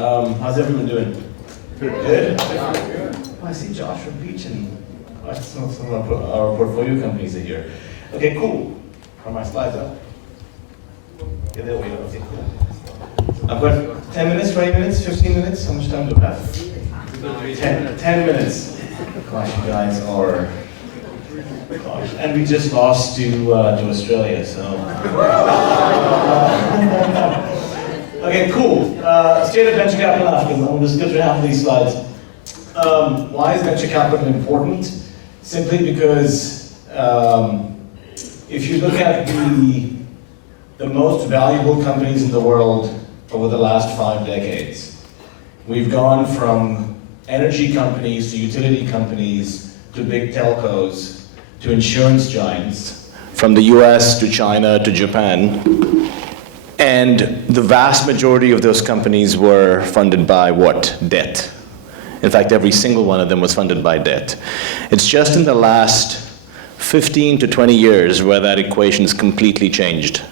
How's everyone doing? Good? Oh, I see Joshua Beach and some of our portfolio companies are here. Okay, cool. Are my slides up? Yeah, there we go. Okay, cool. I've got 10 minutes, 20 minutes, 15 minutes. How much time do I have? 10 minutes. Gosh, you guys are... Gosh. And we just lost to Australia, so... Okay, cool. State of venture capital in Africa. I'm going to skip through half of these slides. Why is venture capital important? Simply because if you look at the most valuable companies in the world over the last 5 decades, we've gone from energy companies to utility companies to big telcos to insurance giants, from the US to China to Japan. And the vast majority of those companies were funded by what? Debt. In fact, every single one of them was funded by debt. It's just in the last 15 to 20 years where that equation's completely changed.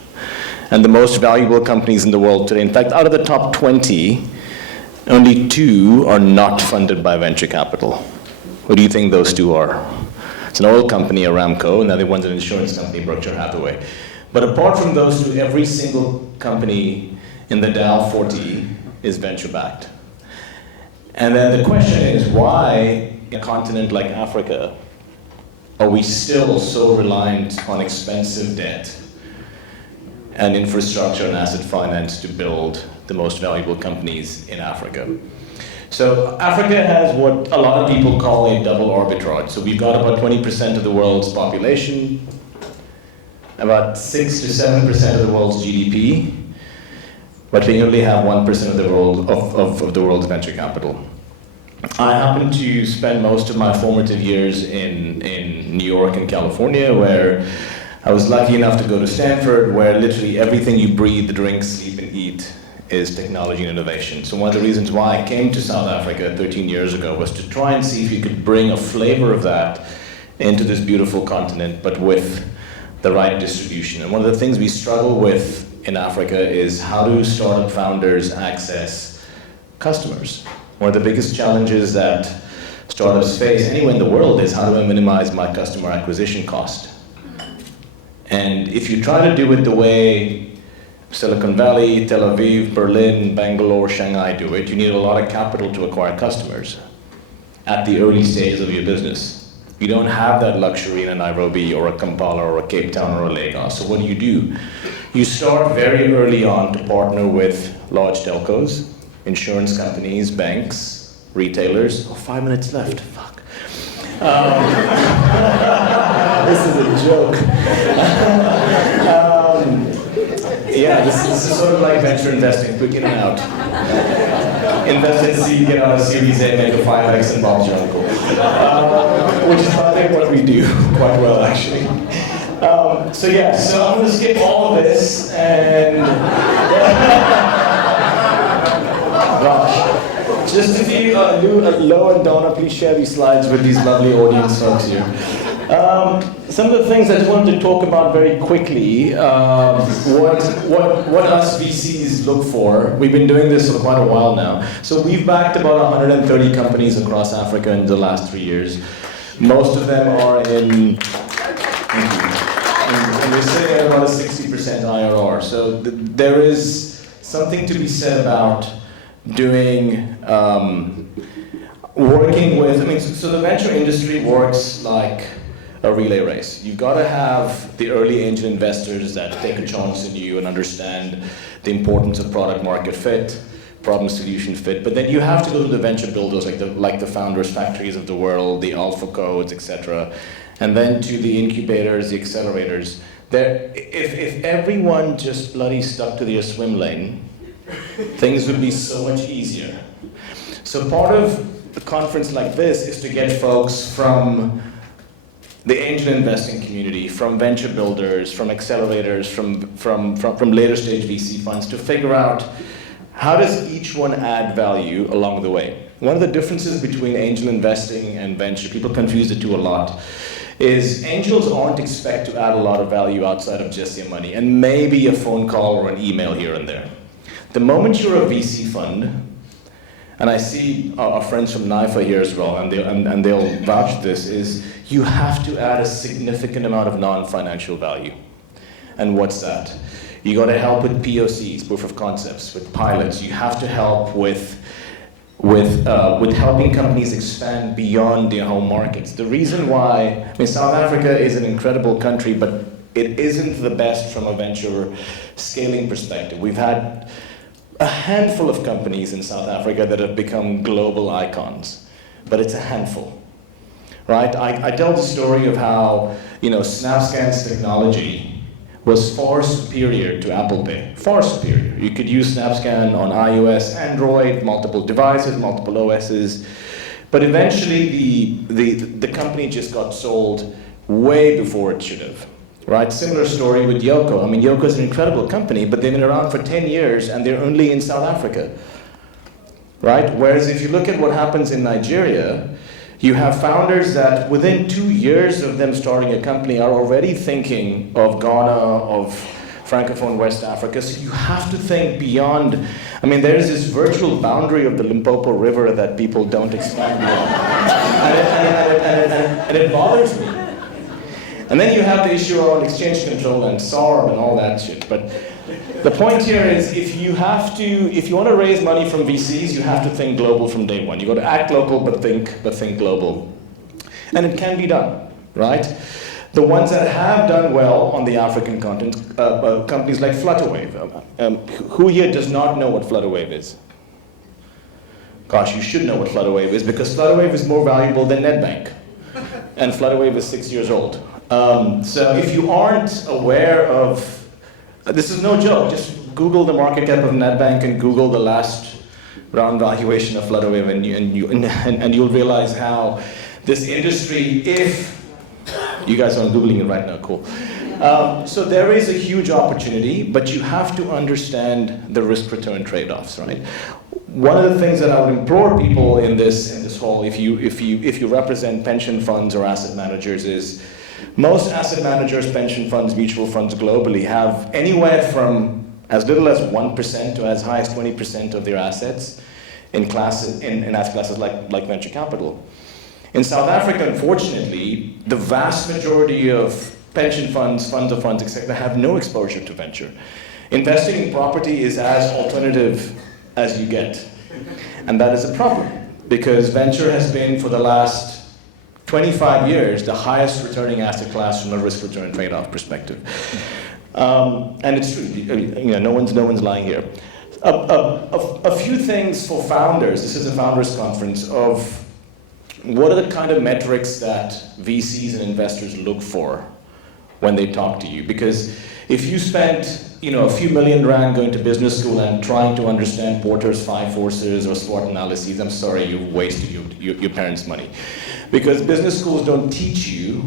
And the most valuable companies in the world today, in fact, out of the top 20, only 2 are not funded by venture capital. What do you think those 2 are? It's an oil company, Aramco, and the other one's an insurance company, Berkshire Hathaway. But apart from those 2, every single company in the Dow 40 is venture-backed. And then the question is, why in a continent like Africa are we still so reliant on expensive debt and infrastructure and asset finance to build the most valuable companies in Africa? So Africa has what a lot of people call a double arbitrage. So we've got about 20% of the world's population, about 6 to 7% of the world's GDP, but we only have 1% of the world of the world's venture capital. I happened to spend most of my formative years in New York and California, where I was lucky enough to go to Stanford, where literally everything you breathe, drink, sleep, and eat is technology and innovation. So one of the reasons why I came to South Africa 13 years ago was to try and see if we could bring a flavor of that into this beautiful continent, but with the right distribution. And one of the things we struggle with in Africa is how do startup founders access customers? One of the biggest challenges that startups face anywhere in the world is how do I minimize my customer acquisition cost? And if you try to do it the way Silicon Valley, Tel Aviv, Berlin, Bangalore, Shanghai do it, you need a lot of capital to acquire customers at the early stages of your business. You don't have that luxury in a Nairobi or a Kampala or a Cape Town or a Lagos. So what do? You start very early on to partner with large telcos, insurance companies, banks, retailers. Oh, 5 minutes left, fuck. This is a joke. Yeah, this is sort of like venture investing, quick in and out. Invest in seed, get out of Series A, make a 5X, and Bob's your uncle. Which is, I think, what we do quite well, actually. So I'm going to skip all of this, and... Gosh. Just if you Lo and Donna, please share these slides with these lovely audience folks here. Some of the things I just wanted to talk about very quickly, what us VCs look for. We've been doing this for quite a while now. So we've backed about 130 companies across Africa in the last 3 years. Most of them are in, and we're sitting at about a 60% IRR. So there is something to be said about doing, working with, so the venture industry works like a relay race. You've got to have the early angel investors that take a chance in you and understand the importance of product market fit, problem solution fit, but then you have to go to the venture builders like the Founders Factories of the world, the Alpha Codes, etc., and then to the incubators, the accelerators. If everyone just bloody stuck to their swim lane, things would be so much easier. So part of a conference like this is to get folks from the angel investing community, from venture builders, from accelerators, from later stage VC funds to figure out how does each one add value along the way. One of the differences between angel investing and venture, people confuse the two a lot, is angels aren't expected to add a lot of value outside of just your money and maybe a phone call or an email here and there. The moment you're a VC fund, and I see our friends from NIFA here as well, and they'll vouch for this, is you have to add a significant amount of non-financial value. And what's that? You got to help with POCs, proof of concepts, with pilots. You have to help with helping companies expand beyond their home markets. The reason why, I mean, South Africa is an incredible country, but it isn't the best from a venture scaling perspective. We've had a handful of companies in South Africa that have become global icons, but it's a handful, right? I tell the story of how, SnapScan's technology was far superior to Apple Pay, far superior. You could use SnapScan on iOS, Android, multiple devices, multiple OSs, but eventually the company just got sold way before it should have. Right, similar story with Yoko. I mean, Yoko is an incredible company, but they've been around for 10 years and they're only in South Africa. Right? Whereas if you look at what happens in Nigeria, you have founders that within 2 years of them starting a company are already thinking of Ghana, of Francophone West Africa. So you have to think beyond. I mean, there's this virtual boundary of the Limpopo River that people don't expand beyond. and it bothers me. And then you have the issue around exchange control and SARM and all that shit. But the point here is if you want to raise money from VCs, you have to think global from day one. You got to act local, but think global. And it can be done, right? The ones that have done well on the African continent, companies like Flutterwave. Who here does not know what Flutterwave is? Gosh, you should know what Flutterwave is, because Flutterwave is more valuable than NetBank. And Flutterwave is 6 years old. So if you aren't aware of, this is no joke, just Google the market cap of NetBank and Google the last round valuation of Flutterwave, and you'll realize how this industry, if you guys aren't Googling it right now, cool. So there is a huge opportunity, but you have to understand the risk-return trade-offs, right? One of the things that I would implore people in this whole, if you represent pension funds or asset managers, is most asset managers, pension funds, mutual funds globally have anywhere from as little as 1% to as high as 20% of their assets in asset classes like venture capital. In South Africa, unfortunately, the vast majority of pension funds, funds of funds, etc., have no exposure to venture. Investing in property is as alternative as you get. And that is a problem, because venture has been, for the last 25 years, the highest returning asset class from a risk-return trade-off perspective. And it's true, no one's lying here. A few things for founders, this is a founders conference, of what are the kind of metrics that VCs and investors look for when they talk to you? Because if you spent a few million rand going to business school and trying to understand Porter's 5 forces or SWOT analyses, I'm sorry, you've wasted your parents' money. Because business schools don't teach you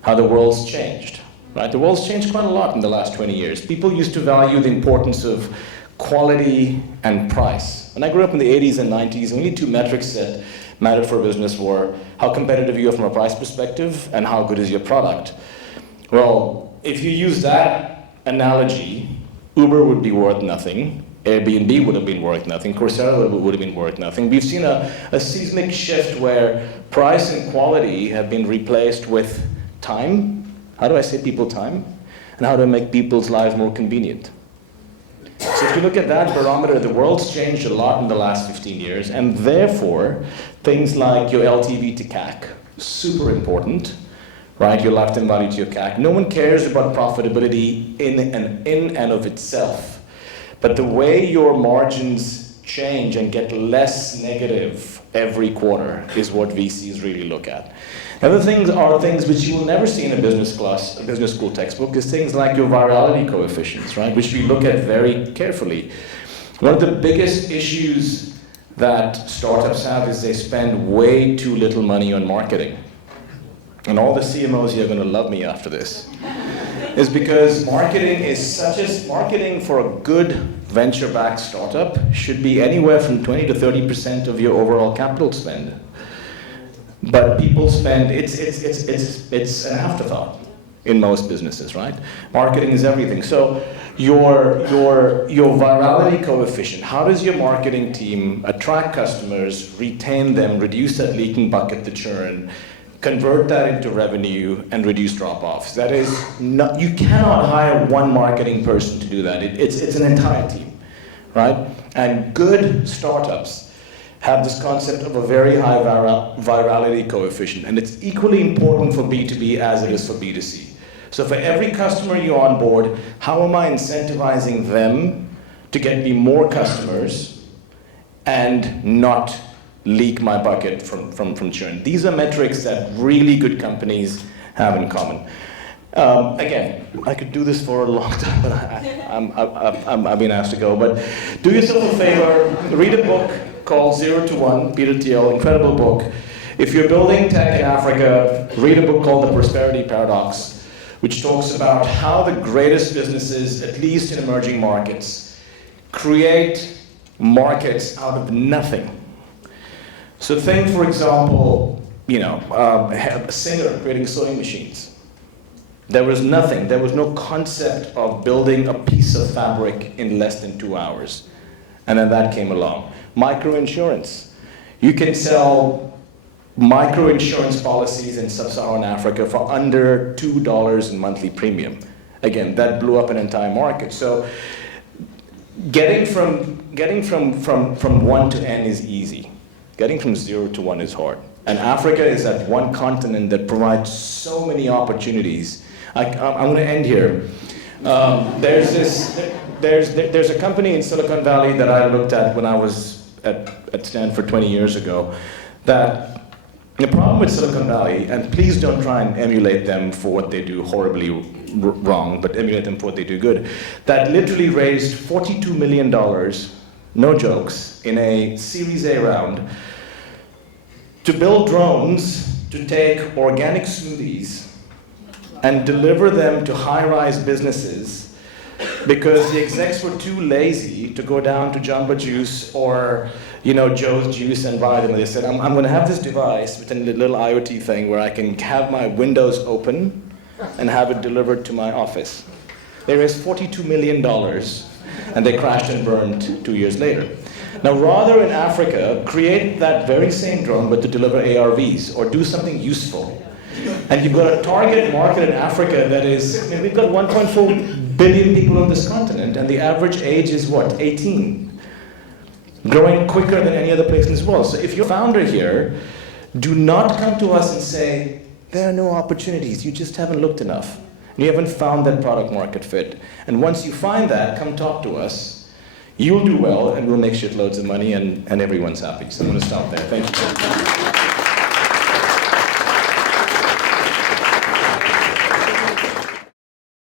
how the world's changed, right? The world's changed quite a lot in the last 20 years. People used to value the importance of quality and price. When I grew up in the 80s and 90s, only 2 metrics that mattered for business were how competitive you are from a price perspective and how good is your product. Well, if you use that analogy, Uber would be worth nothing, Airbnb would have been worth nothing, Coursera would have been worth nothing. We've seen a seismic shift where price and quality have been replaced with time. How do I save people time? And how do I make people's lives more convenient? So if you look at that barometer, the world's changed a lot in the last 15 years, and therefore, things like your LTV to CAC, super important, right? Your lifetime value to your CAC. No one cares about profitability in and of itself. But the way your margins change and get less negative every quarter is what VCs really look at. Other things are things which you will never see in a business school textbook, is things like your virality coefficients, right? Which we look at very carefully. One of the biggest issues that startups have is they spend way too little money on marketing. And all the CMOs here are going to love me after this. Is because marketing for a good venture-backed startup should be anywhere from 20 to 30% of your overall capital spend. But people spend, it's an afterthought. in most businesses, right? Marketing is everything. So your virality coefficient, how does your marketing team attract customers, retain them, reduce that leaking bucket, the churn, convert that into revenue, and reduce drop-offs? That is, not, you cannot hire one marketing person to do that. It's an entire team, right? And good startups have this concept of a very high virality coefficient, and it's equally important for B2B as it is for B2C. So for every customer you onboard, how am I incentivizing them to get me more customers and not leak my bucket from churn? These are metrics that really good companies have in common. Again, I could do this for a long time, but I've been asked to go. But do yourself a favor, read a book called 0 to 1, Peter Thiel, incredible book. If you're building tech in Africa, read a book called The Prosperity Paradox, which talks about how the greatest businesses, at least in emerging markets, create markets out of nothing. So think, for example, a singer creating sewing machines. There was nothing. There was no concept of building a piece of fabric in less than 2 hours. And then that came along. Microinsurance. You can sell microinsurance policies in sub-Saharan Africa for under $2 in monthly premium. Again, that blew up an entire market. So getting from 1 to N is easy. Getting from 0 to 1 is hard. And Africa is that one continent that provides so many opportunities. I'm going to end here. There's a company in Silicon Valley that I looked at when I was at Stanford 20 years ago. That the problem with Silicon Valley, and please don't try and emulate them for what they do horribly wrong, but emulate them for what they do good. That literally raised $42 million, no jokes, in a Series A round to build drones to take organic smoothies and deliver them to high-rise businesses because the execs were too lazy to go down to Jamba Juice or Joe's Juice and buy them. And they said, I'm going to have this device with a little IoT thing where I can have my windows open and have it delivered to my office. They raised $42 million and they crashed and burned 2 years later. Now, rather in Africa, create that very same drone but to deliver ARVs or do something useful. And you've got a target market in Africa that is, we've got 1.4 billion people on this continent and the average age is what, 18? Growing quicker than any other place in this world. So if you're a founder here, do not come to us and say, there are no opportunities, you just haven't looked enough. You haven't found that product market fit. And once you find that, come talk to us. You'll do well, and we'll make shitloads of money, and everyone's happy. So I'm going to stop there. Thank you.